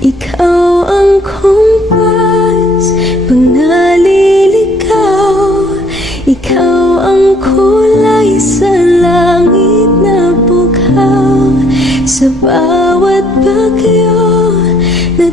Ikaw ang kompas pag naliligaw. Ikaw ang kulay sa langit na bughaw. Sa bawat bagyo na